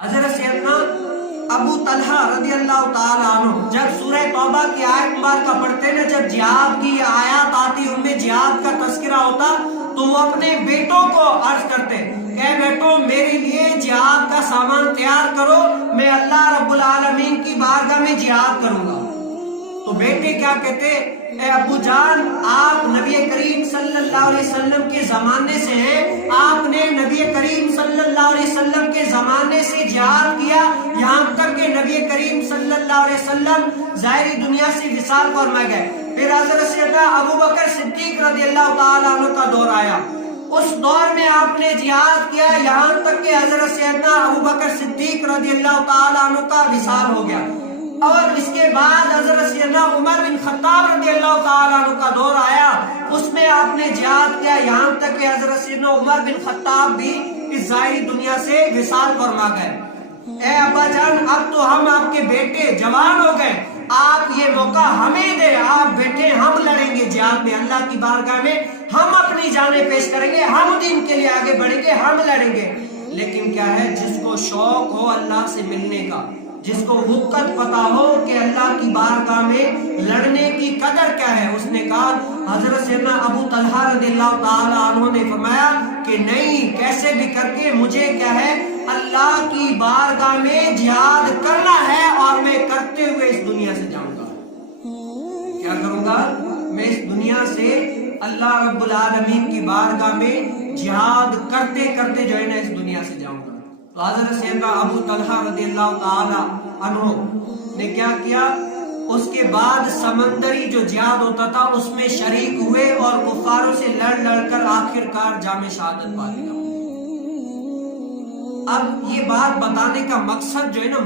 حضرت سیدنا ابو طلحہ رضی اللہ تعالیٰ عنہ جب سورہ توبہ کی آیت مبارکہ پڑھتے نا، جب جہاد کی آیات آتی ان میں جہاد کا تذکرہ ہوتا تو وہ اپنے بیٹوں کو عرض کرتے کہ اے بیٹوں میرے لیے جہاد کا سامان تیار کرو، میں اللہ رب العالمین کی بارگاہ میں جہاد کروں گا۔ تو بیٹے کیا کہتے، اے ابو جان آپ نبی کریم صلی اللہ علیہ وسلم کے زمانے سے ہیں، آپ نے نبی کریم صلی اللہ علیہ وسلم کے زمانے سے جہاد کیا، یہاں تک کہ نبی کریم صلی اللہ علیہ وسلم ظاہری دنیا سے وصال فرما گئے۔ پھر حضرت سیدنا ابو بکر صدیق رضی اللہ تعالیٰ عنہ کا دور آیا، اس دور میں آپ نے جہاد کیا، یہاں تک کہ حضرت سیدنا ابو بکر صدیق رضی اللہ تعالیٰ عنہ کا وصال ہو گیا۔ اور اس کے بعد حضرت سیدنا عمر بن خطاب رضی اللہ تعالیٰ عنہ کا دور آیا، اس میں آپ نے جہاد کیا، یہاں تک کہ حضرت سیدنا عمر بن خطاب بھی اس ظاہری دنیا سے وصال فرما گئے۔ اے ابا جان اب تو ہم آپ کے بیٹے جوان ہو گئے، آپ یہ موقع ہمیں دے، آپ بیٹے ہم لڑیں گے جہاد میں، اللہ کی بارگاہ میں ہم اپنی جانیں پیش کریں گے، ہم دین کے لیے آگے بڑھیں گے، ہم لڑیں گے۔ لیکن کیا ہے، جس کو شوق ہو اللہ سے ملنے کا، جس کو وقت پتا ہو کہ اللہ کی بارگاہ میں لڑنے کی قدر کیا ہے، اس نے کہا، حضرت سیدنا ابو طلحہ رضی اللہ تعالیٰ عنہ نے فرمایا کہ نہیں، کیسے بھی کر کے مجھے کیا ہے اللہ کی بارگاہ میں جہاد کرنا ہے، اور میں کرتے ہوئے اس دنیا سے جاؤں گا۔ کیا کروں گا؟ میں اس دنیا سے اللہ رب العالمین کی بارگاہ میں جہاد کرتے کرتے جو ہے نا اس دنیا سے جاؤں گا۔ تو حضرت سیدنا ابو طلحہ رضی اللہ تعالی عنہ نے کیا کیا، اس کے بعد سمندری جو جہاد ہوتا تھا اس میں شریک ہوئے اور کفاروں سے لڑ لڑ کر آخر کار جام شہادت پا لیا۔ اب یہ بات بتانے کا مقصد جو ہے نا،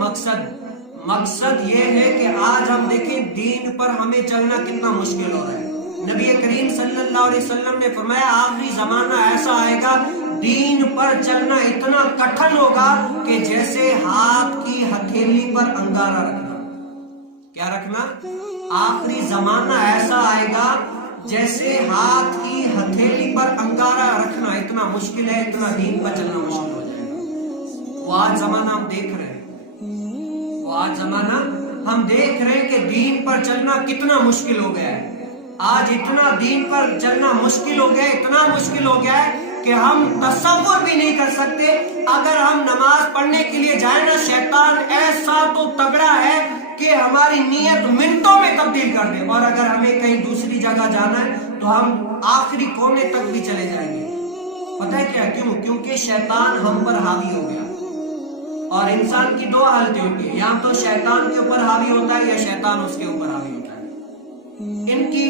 مقصد یہ ہے کہ آج ہم دیکھیں دین پر ہمیں چلنا کتنا مشکل ہو رہا ہے۔ نبی کریم صلی اللہ علیہ وسلم نے فرمایا آخری زمانہ ایسا آئے گا دین پر چلنا اتنا کٹھن ہوگا کہ جیسے ہاتھ کی ہتھیلی پر انگارہ رکھنا۔ کیا رکھنا؟ آخری زمانہ ایسا آئے گا جیسے ہاتھ کی ہتھیلی پر انگارہ رکھنا اتنا مشکل ہے، اتنا دین پر چلنا مشکل ہو جائے گا۔ وہ آج زمانہ ہم دیکھ رہے ہیں کہ دین پر چلنا کتنا مشکل ہو گیا ہے۔ آج اتنا دین پر چلنا مشکل ہو گیا، اتنا مشکل ہو گیا ہے کہ ہم تصور بھی نہیں کر سکتے۔ اگر ہم نماز پڑھنے کے لیے جائیں نا، شیطان ایسا تو تگڑا ہے کہ ہماری نیت منٹوں میں تبدیل کر دے، اور اگر ہمیں کہیں دوسری جگہ جانا ہے تو ہم آخری کونے تک بھی چلے جائیں گے۔ پتہ ہے کیا؟ کیونکہ شیطان ہم پر حاوی ہو گیا۔ اور انسان کی دو حالتیں ہوتی ہیں، یا تو شیطان کے اوپر حاوی ہوتا ہے یا شیطان اس کے اوپر حاوی ہوتا ہے۔ ان کی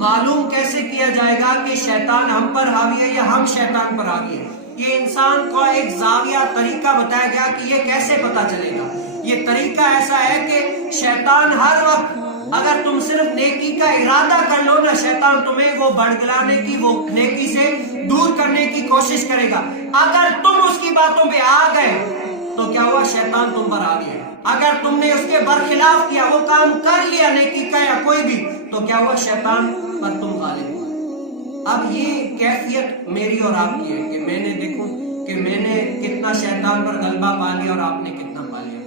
معلوم کیسے کیا جائے گا کہ شیطان ہم پر حاوی ہے یا ہم شیطان پر حاوی ہے؟ یہ انسان کو ایک زاویہ طریقہ بتایا گیا کہ یہ کیسے پتا چلے گا۔ یہ طریقہ ایسا ہے کہ شیطان ہر وقت اگر تم صرف نیکی کا ارادہ کر لو نا، شیطان تمہیں وہ بڑگلانے کی، وہ نیکی سے دور کرنے کی کوشش کرے گا۔ اگر تم اس کی باتوں پہ آ گئے تو کیا ہوا؟ شیطان تم پر آ گیا۔ اگر تم نے اس کے برخلاف کیا، وہ کام کر لیا نیکی کا یا کوئی بھی، تو کیا ہوا؟ شیطان پر تم غالب ہوا۔ اب یہ کیفیت میری اور آپ کی ہے کہ میں نے دیکھوں کہ میں نے کتنا شیطان پر غلبہ پا لیا اور آپ نے کتنا پا لیا۔